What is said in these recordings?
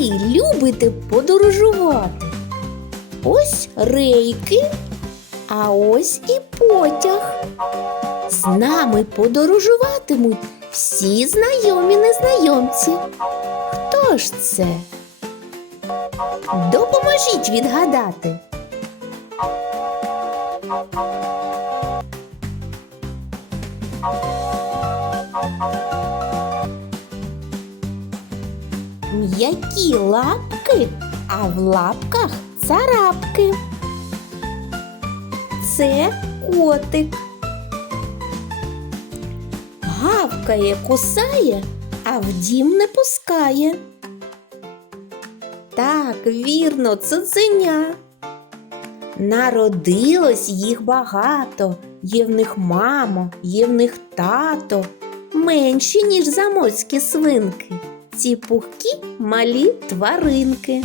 ви любите подорожувати? Ось рейки, а ось і потяг. З нами подорожуватимуть всі знайомі незнайомці. Хто ж це? Допоможіть відгадати. М'які лапки, а в лапках царапки. Це котик. Гавкає, кусає, а в дім не пускає. Так, вірно, цуценя. Народилось їх багато, є в них мамо, є в них тато, менші, ніж заморські свинки, ці пухкі малі тваринки.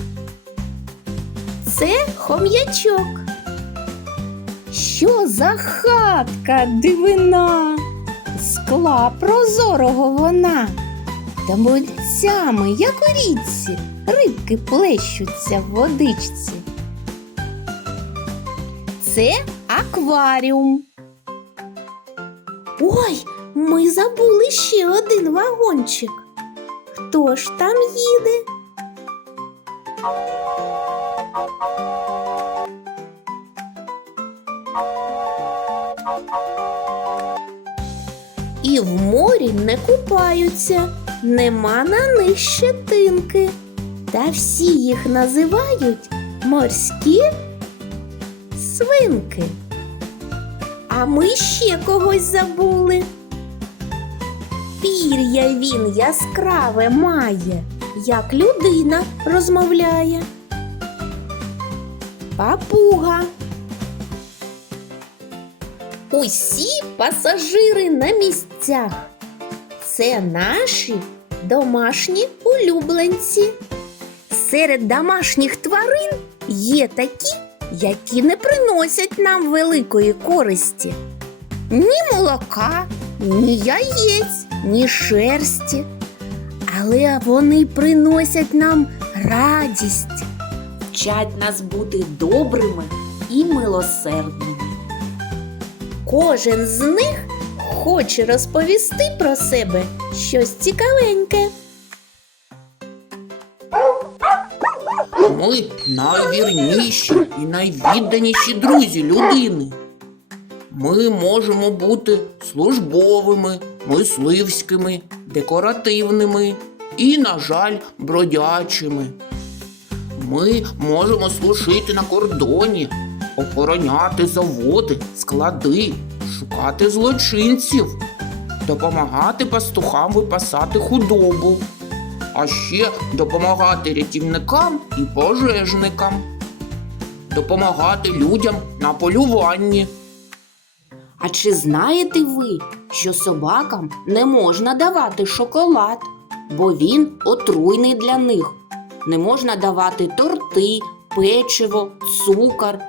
Це хом'ячок. Що за хатка дивина? Скла прозорого вона. Та мольцями, як у річці, рибки плещуться в водичці. Це акваріум. Ой, ми забули ще один вагончик. Хто ж там їде? І в морі не купаються, нема на них щетинки. Та всі їх називають морські свинки. А ми ще когось забули. Пір'я він яскраве має, як людина розмовляє. Папуга. Усі пасажири на місцях. Це наші домашні улюбленці. Серед домашніх тварин є такі, які не приносять нам великої користі. Ні молока, ні яєць, ні шерсті. Але вони приносять нам радість, вчать нас бути добрими і милосердними. Кожен з них хоче розповісти про себе щось цікавеньке. Ми найвірніші і найвідданіші друзі людини. Ми можемо бути службовими, мисливськими, декоративними і, на жаль, бродячими. Ми можемо служити на кордоні, охороняти заводи, склади, шукати злочинців, допомагати пастухам випасати худобу а ще допомагати рятівникам і пожежникам, допомагати людям на полюванні. А чи знаєте ви, що собакам не можна давати шоколад, бо він отруйний для них? Не можна давати торти, печиво, цукор,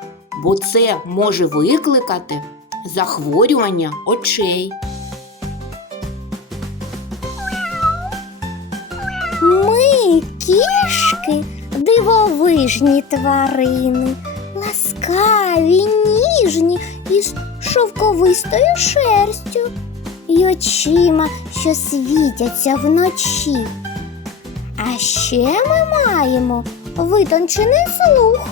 бо це може викликати захворювання очей. Ми кішки дивовижні тварини, ласкаві, ніжні із шовковистою шерстю і очима, що світяться вночі. А ще ми маємо витончений слух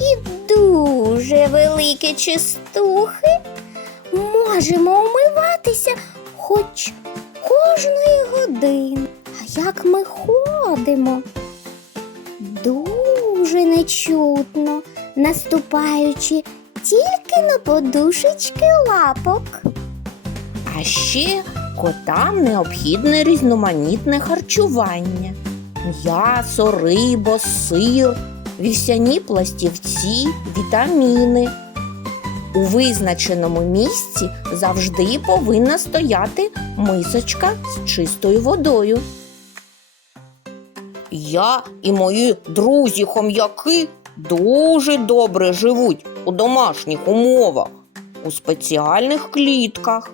і дуже великі чистухи. Можемо умиватися хоч кожної години. А як ми ходимо? Дуже нечутно, наступаючи тільки на подушечки лапок. А ще котам необхідне різноманітне харчування: м'ясо, риба, сир, вівсяні пластівці, вітаміни. У визначеному місці завжди повинна стояти мисочка з чистою водою. Я і мої друзі-хом'яки дуже добре живуть у домашніх умовах, у спеціальних клітках.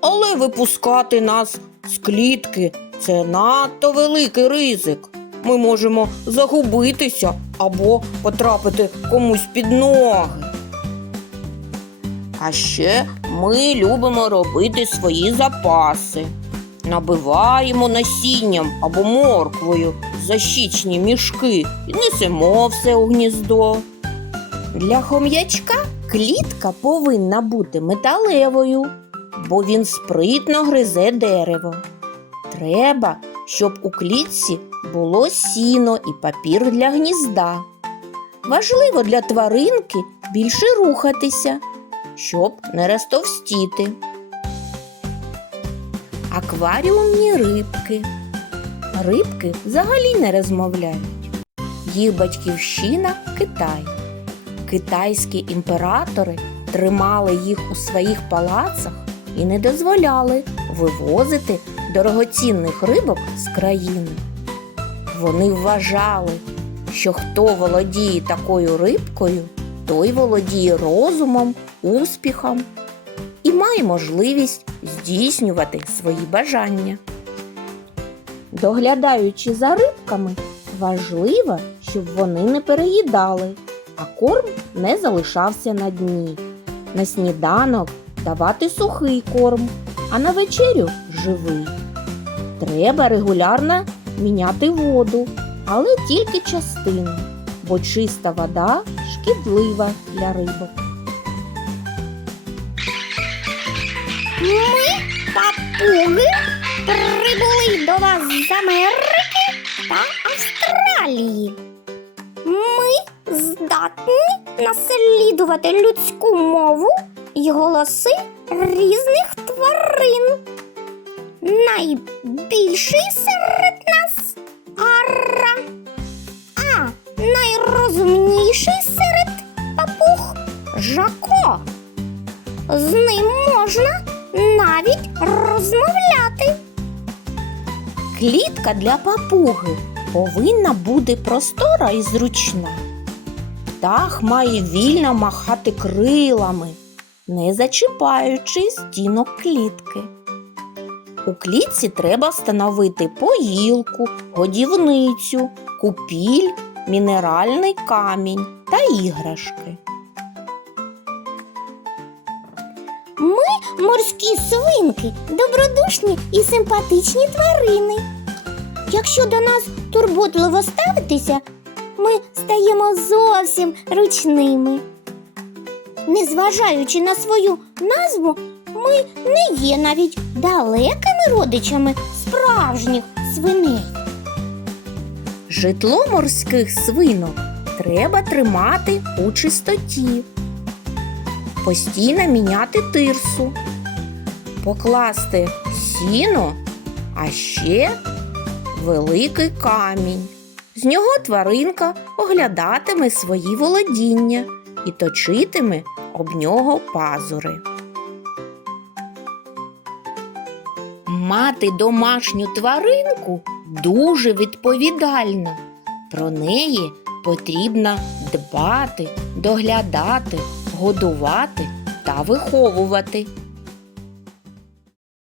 Але випускати нас з клітки це надто великий ризик. ми можемо загубитися або потрапити комусь під ноги. А ще ми любимо робити свої запаси. Набиваємо насінням або морквою защічні мішки і несемо все у гніздо. Для хом'ячка клітка повинна бути металевою, бо він спритно гризе дерево. Треба, щоб у клітці було сіно і папір для гнізда. Важливо для тваринки більше рухатися, щоб не розтовстіти. Акваріумні рибки. Рибки взагалі не розмовляють. Їх батьківщина Китай. Китайські імператори тримали їх у своїх палацах і не дозволяли вивозити дорогоцінних рибок з країни. Вони вважали, що хто володіє такою рибкою, той володіє розумом, успіхом і має можливість здійснювати свої бажання. Доглядаючи за рибками, важливо, щоб вони не переїдали, а корм не залишався на дні. На сніданок давати сухий корм, а на вечерю живий. Треба регулярно міняти воду, але тільки частину, бо чиста вода шкідлива для рибок. Ми, папуги, прибули до вас з Америки та Австралії. Ми здатні наслідувати людську мову і голоси різних тварин. Найбільший серед нас ара, а найрозумніший серед папуг Жако. З ним можна навіть розмовляти. Клітка для папуги повинна бути простора і зручна. Птах має вільно махати крилами, не зачіпаючи стінок клітки. У клітці треба встановити поїлку, годівницю, купіль, мінеральний камінь та іграшки. Ми морські свинки, добродушні і симпатичні тварини. Якщо до нас турботливо ставитися, ми стаємо зовсім ручними. Незважаючи на свою назву, ми не є навіть далекими родичами справжніх свиней. Житло морських свинок треба тримати у чистоті, постійно міняти тирсу, покласти сіно, а ще великий камінь. З нього тваринка оглядатиме свої володіння і точитиме об нього пазури. Мати домашню тваринку дуже відповідально. Про неї потрібно дбати, доглядати, годувати та виховувати.